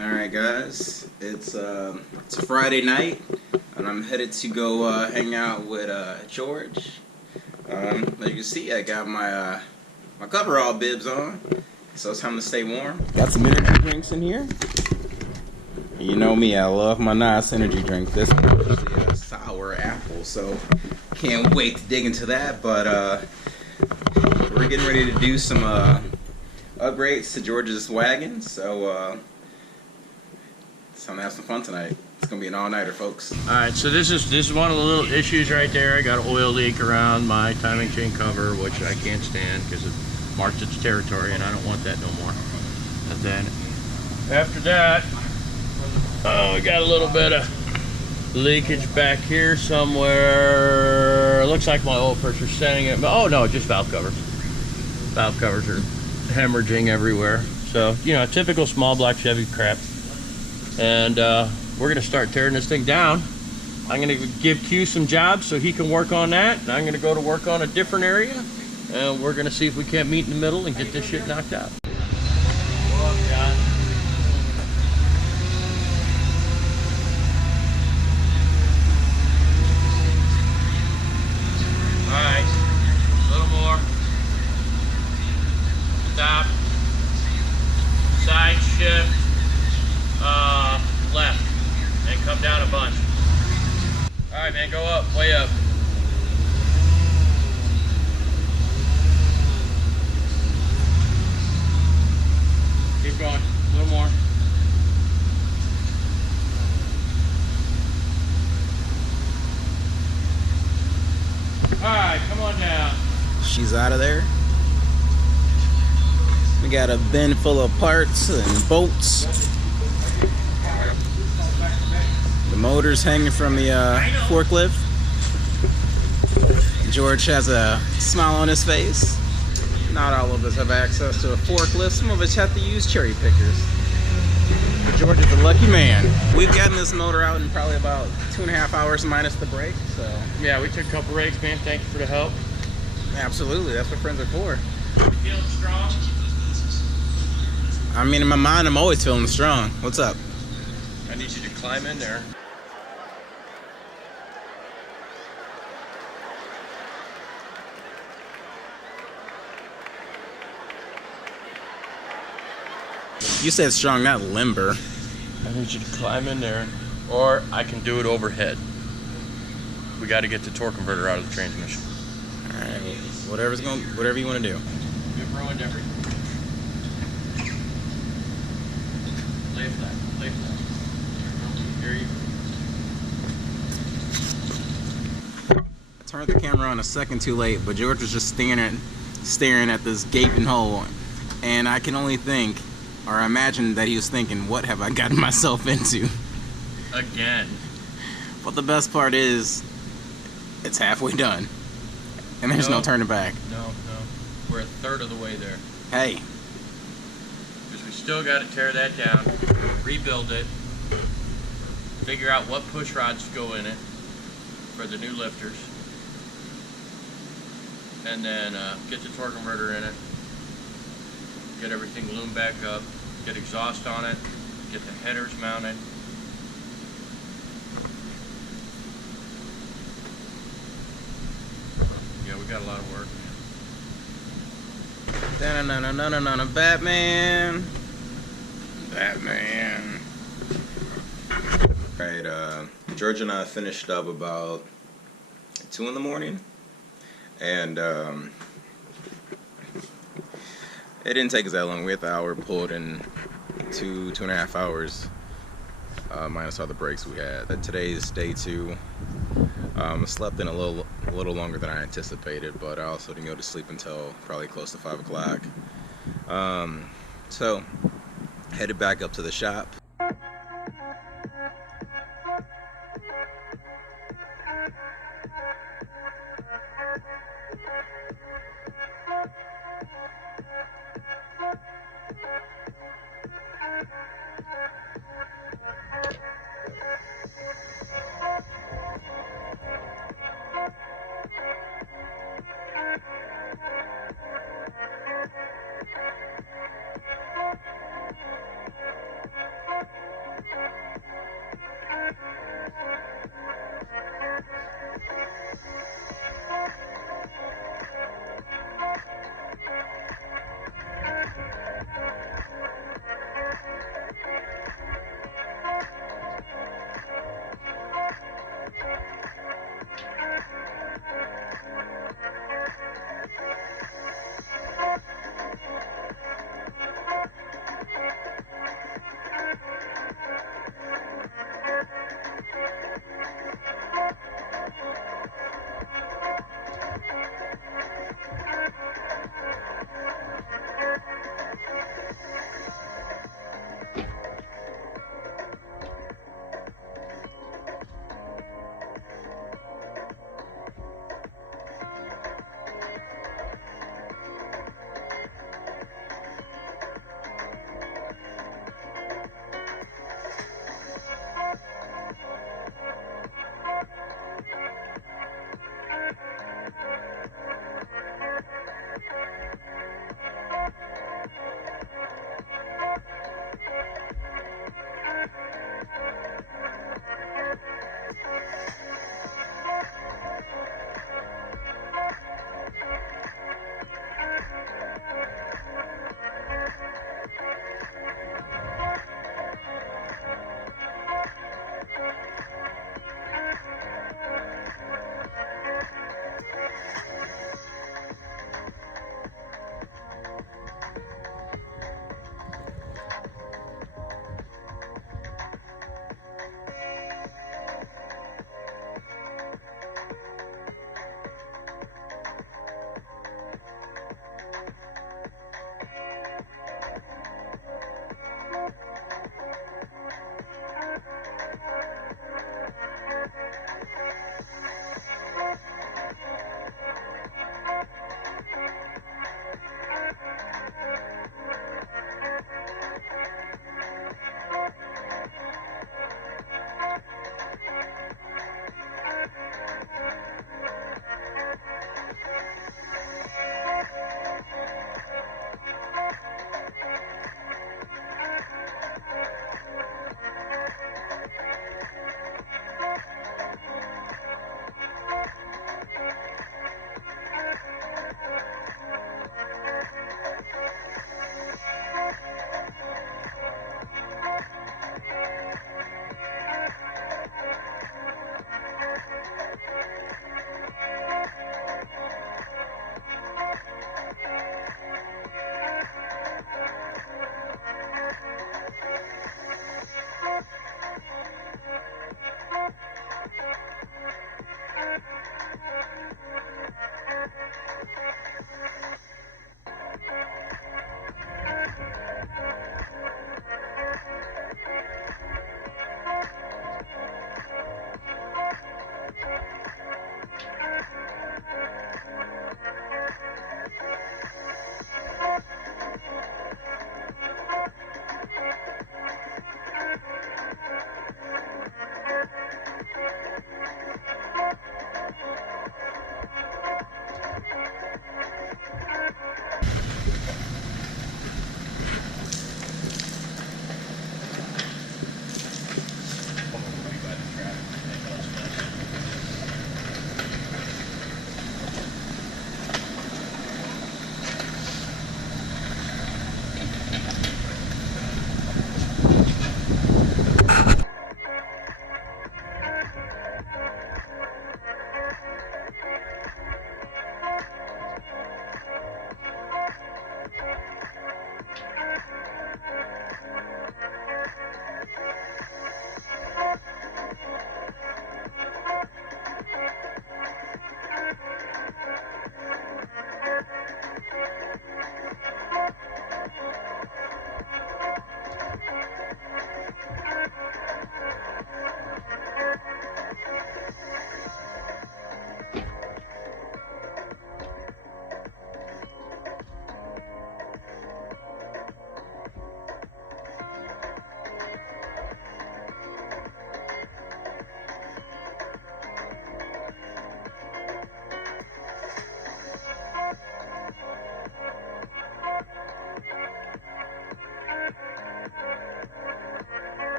Alright guys, it's a Friday night and I'm headed to go hang out with George. As you can see, I got my coverall bibs on, so it's time to stay warm. Got some energy drinks in here. You know me, I love my nice energy drink. This one is the sour apple, so can't wait to dig into that. But we're getting ready to do some upgrades to George's wagon, so it's time to have some fun tonight. It's gonna be an all-nighter, folks. All right, so this is one of the little issues right there. I got an oil leak around my timing chain cover, which I can't stand because it marked its territory, and I don't want that no more. And then after that, we got a little bit of leakage back here somewhere. It looks like my oil pressure's standing it, but oh no, just valve covers. Valve covers are hemorrhaging everywhere. So, you know, typical small block Chevy crap. And we're gonna start tearing this thing down. I'm gonna give Q some jobs so he can work on that, and I'm gonna go to work on a different area, and we're gonna see if we can't meet in the middle and get this shit knocked out. Whoa, John. All right, a little more. Stop. Side shift. Left, and come down a bunch. All right, man, go up, way up. Keep going, a little more. All right, come on down. She's out of there. We got a bin full of parts and bolts. The motor's hanging from the forklift. George has a smile on his face. Not all of us have access to a forklift. Some of us have to use cherry pickers. But George is a lucky man. We've gotten this motor out in probably about 2.5 hours minus the break. So yeah, we took a couple breaks, man. Thank you for the help. Absolutely, that's what friends are for. Feeling strong? I mean, in my mind, I'm always feeling strong. What's up? I need you to climb in there. You said strong, not limber. I need you to climb in there, or I can do it overhead. We got to get the torque converter out of the transmission. All right, whatever you want to do. You've ruined everything. Lay flat, lay flat. Here you go. I turned the camera on a second too late, but George was just staring at this gaping hole, and I can only think, or imagine that he was thinking, what have I gotten myself into? Again. But the best part is, it's halfway done, and there's no turning back. No. We're a third of the way there. Hey. Because we still got to tear that down, rebuild it, figure out what push rods go in it for the new lifters, and then get the torque converter in it, get everything loomed back up, get exhaust on it, get the headers mounted. Yeah, we got a lot of work. No, Batman. Batman. Alright, George and I finished up about 2 in the morning, and it didn't take us that long. We had the hour pulled in 2.5 hours, minus all the breaks we had. Today's day 2. Slept in a little longer than I anticipated, but I also didn't go to sleep until probably close to 5 o'clock. So headed back up to the shop.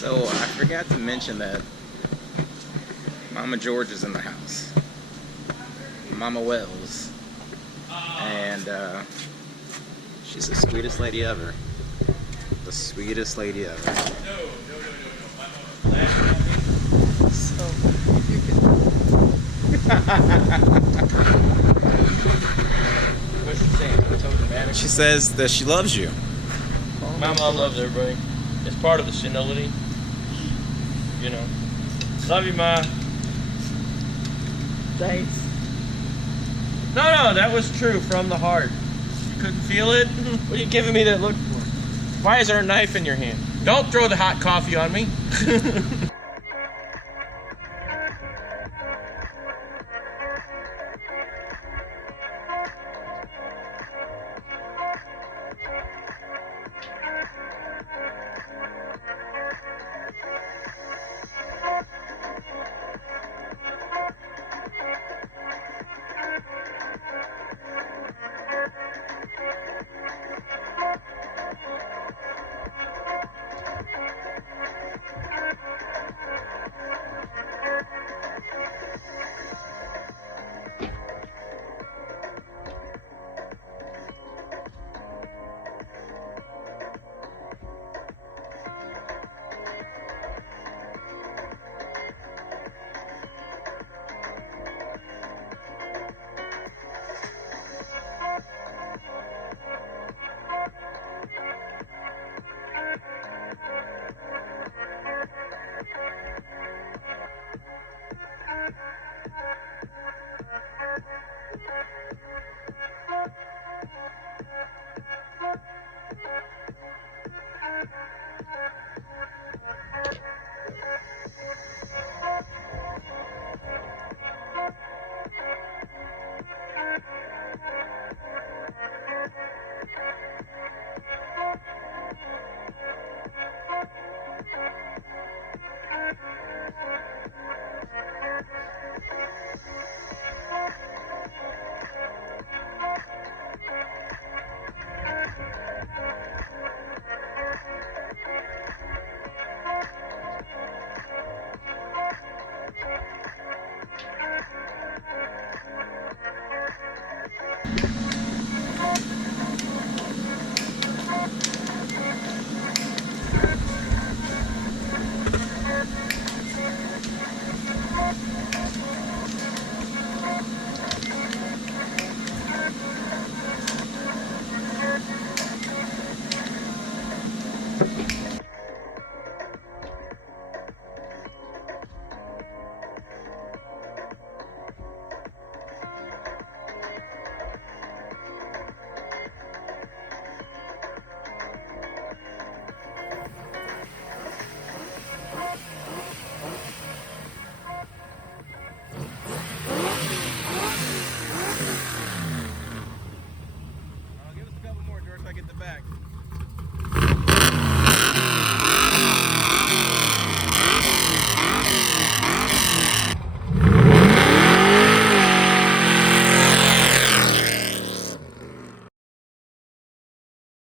So I forgot to mention that Mama George is in the house. Mama Wells. And she's the sweetest lady ever. The sweetest lady ever. So you can. What's she saying? She says that she loves you. My mom loves everybody. It's part of the senility. You know. Love you, Ma. Thanks. No, that was true from the heart. You couldn't feel it? What are you giving me that look for? Why is there a knife in your hand? Don't throw the hot coffee on me.